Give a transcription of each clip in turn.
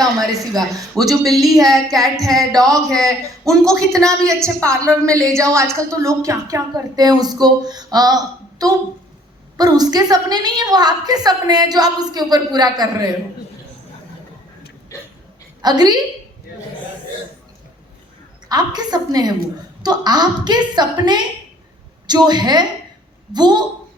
सकता हमारे सिवा। वो जो बिल्ली है, कैट है, डॉग है, उनको कितना भी अच्छे पार्लर में ले जाओ, आजकल तो लोग क्या क्या करते हैं उसको, तो पर उसके सपने नहीं है, वो आपके सपने हैं जो आप उसके ऊपर पूरा कर रहे हो। अग्री? आपके सपने हैं वो। तो आपके सपने जो है, वो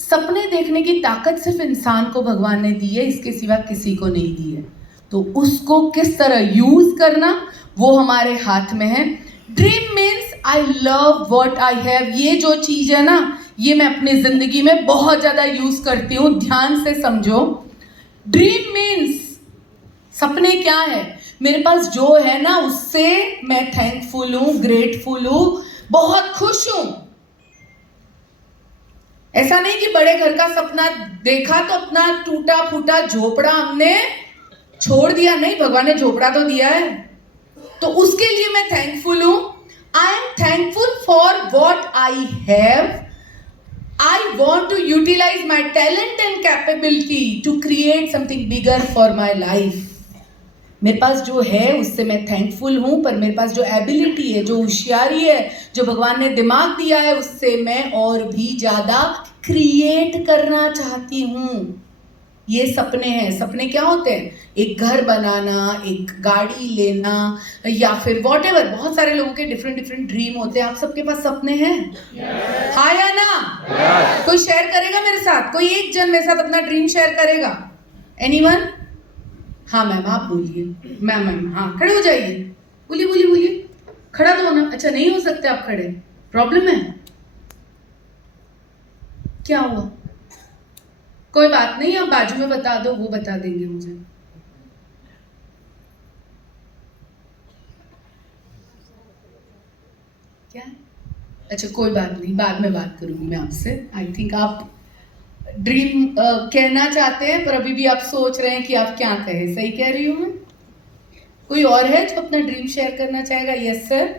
सपने देखने की ताकत सिर्फ इंसान को भगवान ने दी है, इसके सिवा किसी को नहीं दी है। तो उसको किस तरह यूज करना, वो हमारे हाथ में है। Dream means I love what I have. ये जो चीज है ना, ये मैं अपनी जिंदगी में बहुत ज्यादा यूज करती हूँ, ध्यान से समझो। ड्रीम मीन्स सपने क्या है, मेरे पास जो है ना उससे मैं थैंकफुल हूं, ग्रेटफुल हूं, बहुत खुश हूं। ऐसा नहीं कि बड़े घर का सपना देखा तो अपना टूटा फूटा झोपड़ा हमने छोड़ दिया, नहीं, भगवान ने झोपड़ा तो दिया है, तो उसके लिए मैं थैंकफुल हूं। I am thankful for what I have. I want to utilize my talent and capability to create something bigger for my life. मेरे पास जो है उससे मैं थैंकफुल हूं, पर मेरे पास जो एबिलिटी है, जो होशियारी है, जो भगवान ने दिमाग दिया है, उससे मैं और भी ज्यादा क्रिएट करना चाहती हूं। ये सपने हैं। सपने क्या होते हैं? एक घर बनाना, एक गाड़ी लेना, या फिर वॉटेवर। बहुत सारे लोगों के डिफरेंट डिफरेंट ड्रीम होते हैं। आप सबके पास सपने हैं? हाँ या ना? कोई शेयर करेगा मेरे साथ? कोई एक जन मेरे साथ अपना ड्रीम शेयर करेगा? एनीवन? हाँ मैम, आप बोलिए। मैम हाँ, खड़े हो जाइए, बोलिए बोलिए बोलिए। खड़ा तो होना। अच्छा, नहीं हो सकते आप खड़े? प्रॉब्लम है? क्या हुआ? कोई बात नहीं, आप बाजू में बता दो, वो बता देंगे मुझे। क्या? अच्छा, कोई बात नहीं, बाद में बात करूंगी मैं आपसे। आई थिंक आप ड्रीम कहना चाहते हैं, पर अभी भी आप सोच रहे हैं कि आप क्या कहें। सही कह रही हूँ मैं? कोई और है जो अपना ड्रीम शेयर करना चाहेगा? Yes sir.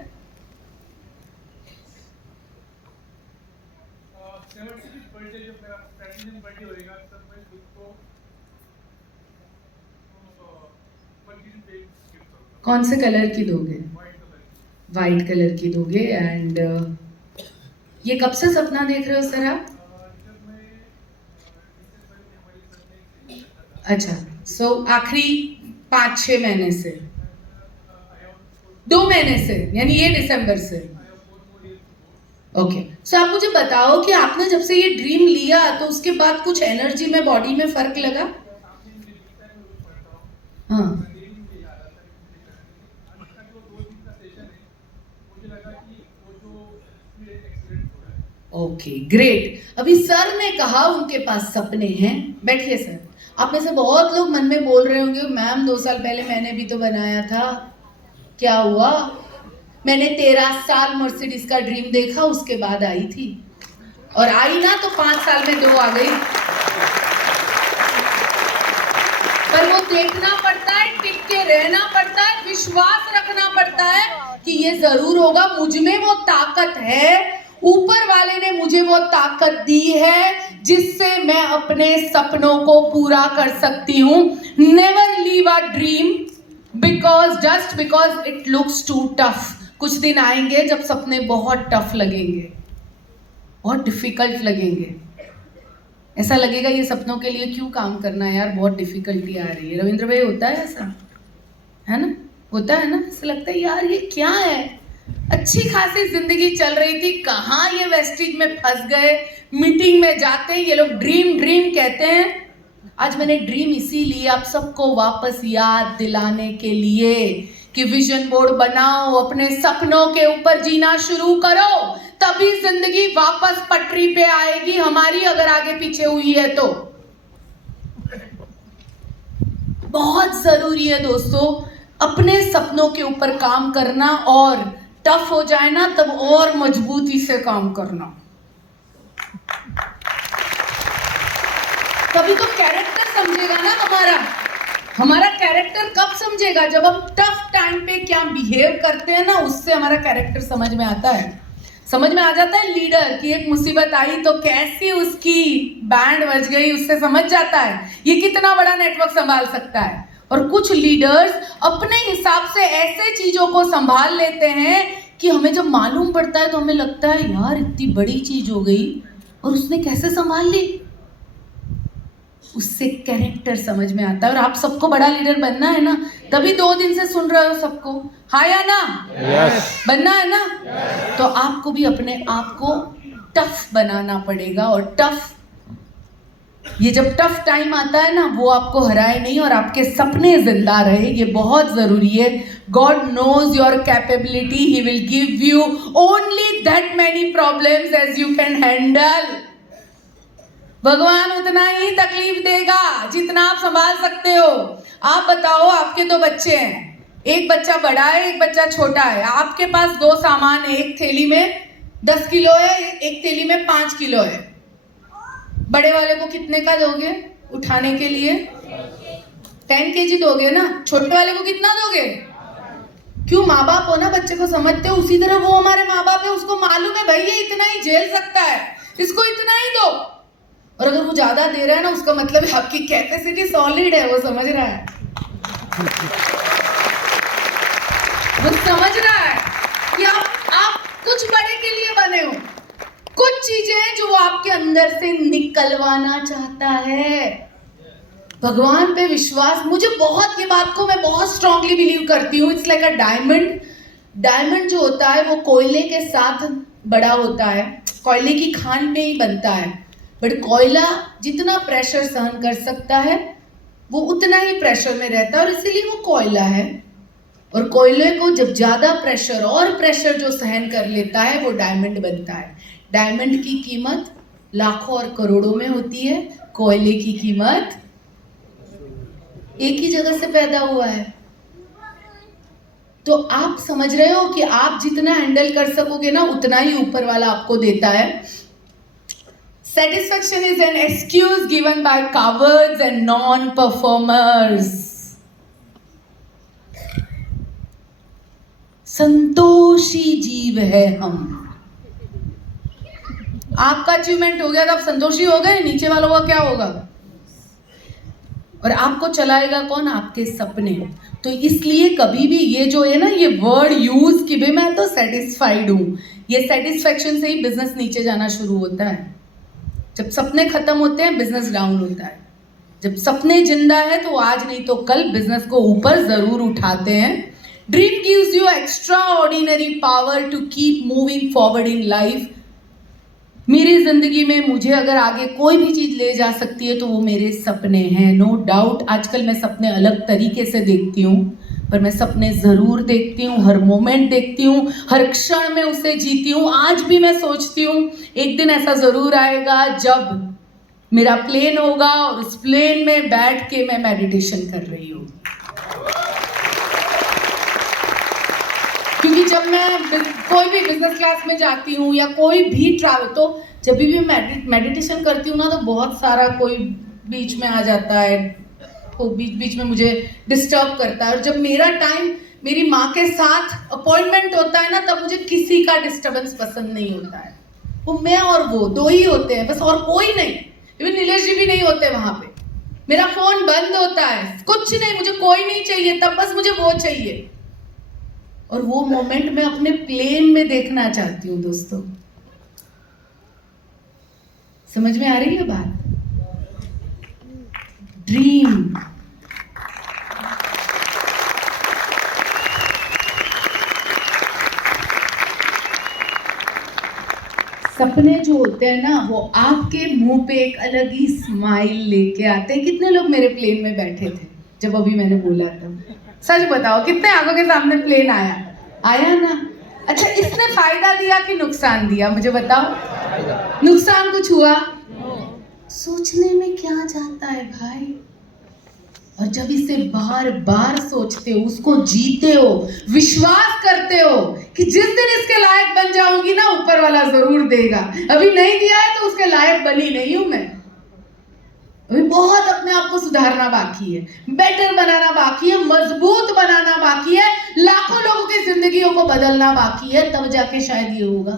कौन से कलर की दोगे? वाइट कलर की दोगे। एंड ये कब से सपना देख रहे हो सर आप? अच्छा, सो आखिरी 5-6 महीने से? 2 महीने से, यानी ये दिसंबर से? ओके। सो आप मुझे बताओ कि आपने जब से ये ड्रीम लिया तो उसके बाद कुछ एनर्जी में, बॉडी में फर्क लगा? हाँ। Okay, great. अभी सर ने कहा उनके पास सपने हैं। बैठिए सर। आप में से बहुत लोग मन में बोल रहे होंगे, मैम 2 साल पहले मैंने भी तो बनाया था, क्या हुआ? मैंने 13 साल मर्सिडीज का ड्रीम देखा, उसके बाद आई थी, और आई ना तो 5 साल में 2 आ गई। पर वो देखना पड़ता है, टिक के रहना पड़ता है, विश्वास रखना पड़ता है कि ये जरूर होगा। मुझ में वो ताकत है, ऊपर वाले ने मुझे वो ताकत दी है जिससे मैं अपने सपनों को पूरा कर सकती हूँ। Never leave a dream just because it looks too tough. कुछ दिन आएंगे जब सपने बहुत टफ लगेंगे, बहुत डिफिकल्ट लगेंगे। ऐसा लगेगा ये सपनों के लिए क्यों काम करना है यार, बहुत डिफिकल्टी आ रही है। रविंद्र भाई, होता है ऐसा? है ना? होता है ना? ऐसा लगता है यार ये क्या है, अच्छी खासी जिंदगी चल रही थी, कहाँ ये वेस्टिज में फंस गए। मीटिंग में जाते हैं ये लोग ड्रीम ड्रीम कहते हैं। आज मैंने ड्रीम इसीलिए आप सबको वापस याद दिलाने के लिए कि विजन बोर्ड बनाओ, अपने सपनों के ऊपर जीना शुरू करो, तभी जिंदगी वापस पटरी पे आएगी हमारी, अगर आगे पीछे हुई है तो। बहुत जरूरी है दोस्तों अपने सपनों के ऊपर काम करना, और टफ हो जाए ना तब और मजबूती से काम करना। तभी तो कैरेक्टर समझेगा ना हमारा कैरेक्टर कब समझेगा? जब हम टफ टाइम पे क्या बिहेव करते हैं ना, उससे हमारा कैरेक्टर समझ में आता है। समझ में आ जाता है लीडर की एक मुसीबत आई तो कैसी उसकी बैंड बज गई, उससे समझ जाता है ये कितना बड़ा नेटवर्क संभाल सकता है। और कुछ लीडर्स अपने हिसाब से ऐसे चीजों को संभाल लेते हैं कि हमें जब मालूम पड़ता है तो हमें लगता है यार इतनी बड़ी चीज हो गई और उसने कैसे संभाल ली। उससे कैरेक्टर समझ में आता है। और आप सबको बड़ा लीडर बनना है ना, तभी 2 दिन से सुन रहे हो सबको, हाँ या ना? यस। बनना है ना? तो आपको भी अपने आप को टफ बनाना पड़ेगा। और टफ, ये जब टफ टाइम आता है ना, वो आपको हराए नहीं और आपके सपने जिंदा रहे, ये बहुत जरूरी है। God knows your capability, he will give you only that many problems as you can handle. भगवान उतना ही तकलीफ देगा जितना आप संभाल सकते हो। आप बताओ, आपके 2 बच्चे हैं, एक बच्चा बड़ा है, एक बच्चा छोटा है। आपके पास 2 सामान है, एक थैली में 10 किलो है, एक थैली में 5 किलो है। बड़े वाले को कितने का दोगे उठाने के लिए? 10 kg दोगे ना। छोटे वाले को कितना दोगे? क्यों? माँ बाप हो ना, बच्चे को समझते हो, उसी तरह वो हमारे माँ बाप है, उसको मालूम है भाई ये इतना ही झेल सकता है, इसको इतना ही दो। और अगर वो ज्यादा दे रहा है ना, उसका मतलब है आपकी कैपेसिटी सॉलिड है, वो समझ रहा है, वो समझ रहा है कि आप कुछ बड़े के लिए बने हो। कुछ चीजें हैं जो वो आपके अंदर से निकलवाना चाहता है। भगवान पे विश्वास, मुझे बहुत, ये बात को मैं बहुत स्ट्रांगली बिलीव करती हूँ। It's like a diamond. Diamond जो होता है वो कोयले के साथ बड़ा होता है, कोयले की खान में ही बनता है। बट कोयला जितना प्रेशर सहन कर सकता है वो उतना ही प्रेशर में रहता है और इसीलिए वो कोयला है। और कोयले को जब ज्यादा प्रेशर और प्रेशर जो सहन कर लेता है वो डायमंड बनता है। डायमंड की कीमत लाखों और करोड़ों में होती है, कोयले की कीमत एक ही जगह से पैदा हुआ है। तो आप समझ रहे हो कि आप जितना हैंडल कर सकोगे ना, उतना ही ऊपर वाला आपको देता है। Satisfaction is an excuse given by cowards and non-performers. Santoshi जीव है हम। आपका अचीवमेंट हो गया तो आप संतोषी हो गए, नीचे वालों का क्या होगा? और आपको चलाएगा कौन? आपके सपने। तो इसलिए कभी भी ये जो है ना, ये वर्ड यूज कि भाई मैं तो सेटिस्फाइड हूं, ये सेटिस्फेक्शन से ही बिजनेस नीचे जाना शुरू होता है। जब सपने खत्म होते हैं बिजनेस डाउन होता है। जब सपने जिंदा है तो आज नहीं तो कल बिजनेस को ऊपर जरूर उठाते हैं। Dream gives you extraordinary power to keep moving forward in life. मेरी जिंदगी में मुझे अगर आगे कोई भी चीज ले जा सकती है तो वो मेरे सपने हैं, नो डाउट। आजकल मैं सपने अलग तरीके से देखती हूँ, पर मैं सपने जरूर देखती हूँ, हर मोमेंट देखती हूँ, हर क्षण में उसे जीती हूँ। आज भी मैं सोचती हूँ एक दिन ऐसा जरूर आएगा जब मेरा प्लेन होगा और उस प्लेन में बैठ के मैं मेडिटेशन कर रही हूँ। क्योंकि जब मैं कोई भी बिजनेस क्लास में जाती हूँ या कोई भी ट्रैवल, तो जब भी मैं मेडिटेशन करती हूँ ना, तो बहुत सारा कोई बीच में आ जाता है, वो बीच में मुझे डिस्टर्ब करता है। और जब मेरा टाइम मेरी माँ के साथ अपॉइंटमेंट होता है ना, तब मुझे किसी का डिस्टर्बेंस पसंद नहीं होता है। वो मैं और वो 2 ही होते हैं बस, और कोई नहीं। इवन नीलेश जी भी नहीं होते वहां पे। मेरा फोन बंद होता है, कुछ नहीं, मुझे कोई नहीं चाहिए, तब बस मुझे वो चाहिए। और वो मोमेंट मैं अपने प्लेन में देखना चाहती हूँ दोस्तों। समझ में आ रही है बात? ड्रीम। सपने जो होते हैं ना, वो आपके मुंह पे एक अलग ही स्माइल लेके आते हैं। कितने लोग मेरे प्लेन में बैठे थे जब अभी मैंने बोला था? सच बताओ, कितने आंखों के सामने प्लेन आया ना? अच्छा, इसने फायदा दिया कि नुकसान दिया? मुझे बताओ। नुकसान कुछ हुआ? सोचने में क्या जाता है भाई। और जब इसे बार बार सोचते हो, उसको जीते हो, विश्वास करते हो कि जिस दिन इसके लायक बन जाऊंगी ना, ऊपर वाला जरूर देगा। अभी नहीं दिया है तो उसके लायक बनी नहीं हूं मैं। अभी बहुत अपने आप को सुधारना बाकी है, बेटर बनाना बाकी है, मजबूत बनाना बाकी है, लाखों लोगों की जिंदगियों को बदलना बाकी है, तब जाके शायद ये होगा।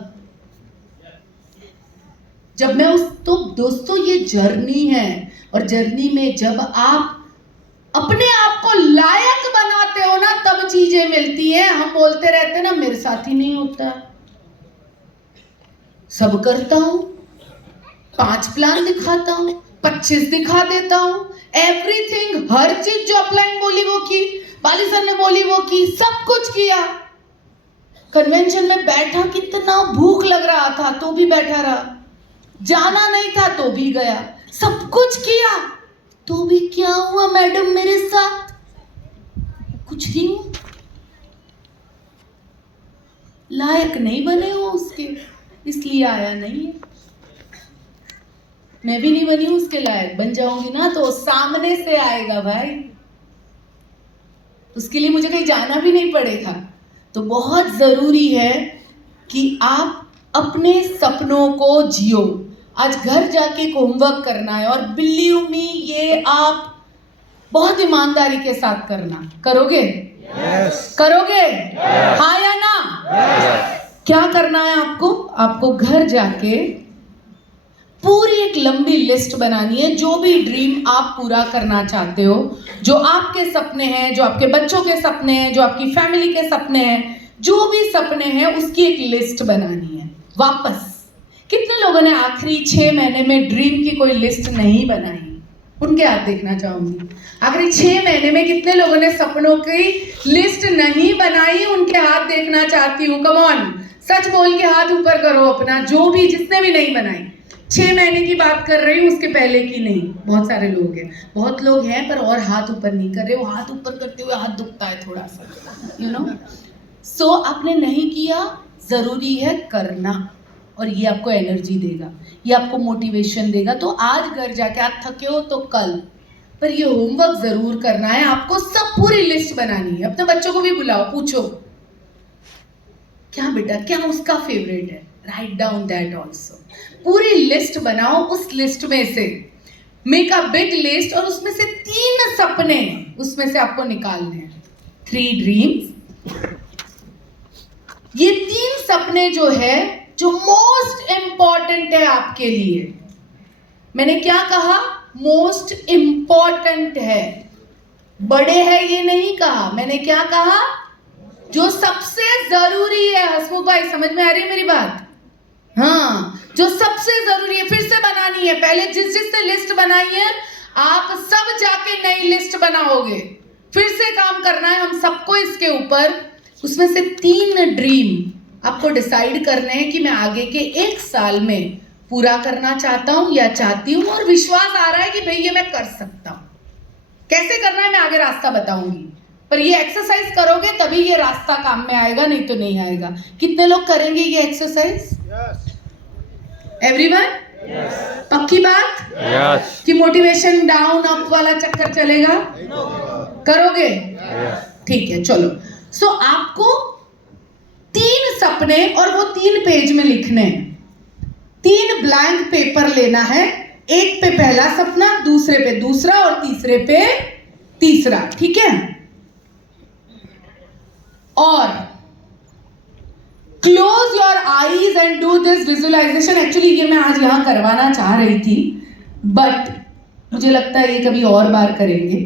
जब मैं तो दोस्तों, ये जर्नी है, और जर्नी में जब आप अपने आप को लायक बनाते हो ना, तब चीजें मिलती हैं। हम बोलते रहते हैं ना, मेरे साथ ही नहीं होता, सब करता हूं, 5 प्लान दिखाता हूं, 25 दिखा देता हूं, एवरीथिंग, हर चीज जो अपलाइन बोली वो की, बाली सर ने बोली वो की, सब कुछ किया। कन्वेंशन में बैठा, कितना भूख लग रहा था तो भी बैठा रहा, जाना नहीं था तो भी गया, सब कुछ किया, तो भी क्या हुआ मैडम मेरे साथ? कुछ नहीं हुआ। लायक नहीं बने हो उसके, इसलिए आया नहीं है। मैं भी नहीं बनी हूं उसके लायक, बन जाऊंगी ना तो सामने से आएगा भाई, उसके लिए मुझे कहीं जाना भी नहीं पड़ेगा। तो बहुत जरूरी है कि आप अपने सपनों को जियो। आज घर जाके होमवर्क करना है, और बिलीव मी, ये आप बहुत ईमानदारी के साथ करना। करोगे? Yes. करोगे? Yes. हाँ या ना? Yes. क्या करना है आपको? आपको घर जाके पूरी एक लंबी लिस्ट बनानी है, जो भी ड्रीम आप पूरा करना चाहते हो, जो आपके सपने हैं, जो आपके बच्चों के सपने हैं, जो आपकी फैमिली के सपने हैं, जो भी सपने हैं उसकी एक लिस्ट बनानी है। वापस कितने लोगों ने आखिरी 6 महीने में ड्रीम की कोई लिस्ट नहीं बनाई? उनके हाथ देखना चाहूंगी। आखिरी 6 महीने में कितने लोगों ने सपनों की लिस्ट नहीं बनाई? उनके हाथ देखना चाहती हूँ। कम ऑन, सच बोल के हाथ ऊपर करो अपना, जो भी, जिसने भी नहीं बनाई। 6 महीने की बात कर रही हूँ, उसके पहले की नहीं। बहुत सारे लोग हैं, बहुत लोग हैं, पर और हाथ ऊपर नहीं कर रहे। वो हाथ ऊपर करते हुए हाथ दुखता है थोड़ा सा, यू नो। सो आपने नहीं किया, जरूरी है करना, और ये आपको एनर्जी देगा, ये आपको मोटिवेशन देगा। तो आज घर जाके आप थके हो तो कल, पर ये होमवर्क जरूर करना है आपको। सब पूरी लिस्ट बनानी है। अपने बच्चों को भी बुलाओ, पूछो क्या बेटा, क्या उसका फेवरेट है, राइट डाउन दैट ऑल्सो। पूरी लिस्ट बनाओ, उस लिस्ट में से मेक अ बिग लिस्ट, और उसमें से 3 सपने उसमें से आपको निकालने हैं। 3 ड्रीम्स। ये 3 सपने जो है, जो मोस्ट इंपॉर्टेंट है आपके लिए। मैंने क्या कहा? मोस्ट इंपॉर्टेंट है, बड़े है ये नहीं कहा। मैंने क्या कहा? जो सबसे जरूरी है। हसमुख भाई, समझ में आ रही है मेरी बात? हाँ, जो सबसे जरूरी है। फिर से बनानी है। पहले जिस जिससे लिस्ट बनाई है, आप सब जाके नई लिस्ट बनाओगे। फिर से काम करना है हम सबको इसके ऊपर। उसमें से 3 ड्रीम आपको डिसाइड करने हैं कि मैं आगे के 1 साल में पूरा करना चाहता हूं या चाहती हूं, और विश्वास आ रहा है कि भाई ये मैं कर सकता हूं। कैसे करना है मैं आगे रास्ता बताऊंगी, पर ये एक्सरसाइज करोगे तभी ये रास्ता काम में आएगा, नहीं तो नहीं आएगा। कितने लोग करेंगे ये एक्सरसाइज? एवरीवन? पक्की बात? Yes. कि मोटिवेशन डाउन अप वाला चक्कर चलेगा? करोगे? ठीक है, चलो। सो आपको 3 सपने, और वो 3 पेज में लिखने हैं। 3 ब्लैंक पेपर लेना है। एक पे पहला सपना, दूसरे पे दूसरा, और तीसरे पे तीसरा। ठीक है? और close your eyes and do this visualization. Actually ये मैं आज यहां करवाना चाह रही थी, बट मुझे लगता है ये कभी और बार करेंगे।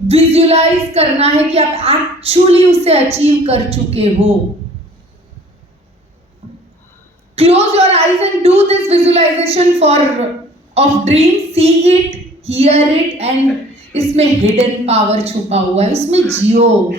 विजुअलाइज करना है कि आप एक्चुअली उसे अचीव कर चुके हो। Close your eyes and do this visualization for of dream, see it, hear it, and इसमें हिडन पावर छुपा हुआ है। उसमें जियो,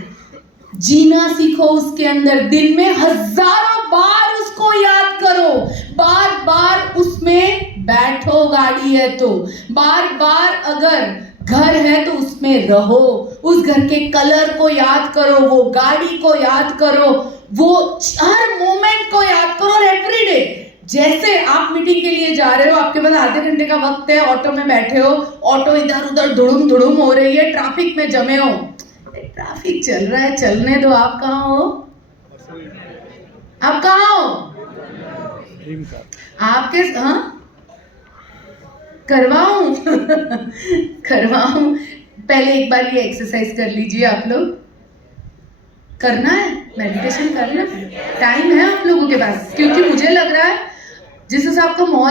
जीना सीखो उसके अंदर। दिन में हजारों बार उसको याद करो, बार बार उसमें बैठो। गाड़ी है तो बार बार, अगर घर है तो उसमें रहो। उस घर के कलर को याद करो, वो गाड़ी को याद करो, वो हर मोमेंट को याद करो। और एवरीडे, जैसे आप मीटिंग के लिए जा रहे हो, आपके पास आधे घंटे का वक्त है, ऑटो में बैठे हो, ऑटो इधर उधर धुड़ुम धुड़ुम हो रही है, ट्रैफिक में जमे हो। ट्रैफिक चल रहा है, चलने दो। आप कहाँ हो? आप कहाँ हो? आपके, हाँ, करवाऊं? करवाऊं? पहले एक बार ये एक्सरसाइज कर लीजिए आप लोग। करना है, मेडिटेशन करना है, टाइम है आप लोगों के पास, क्योंकि मुझे लग रहा है जिस हिसाब का मौसम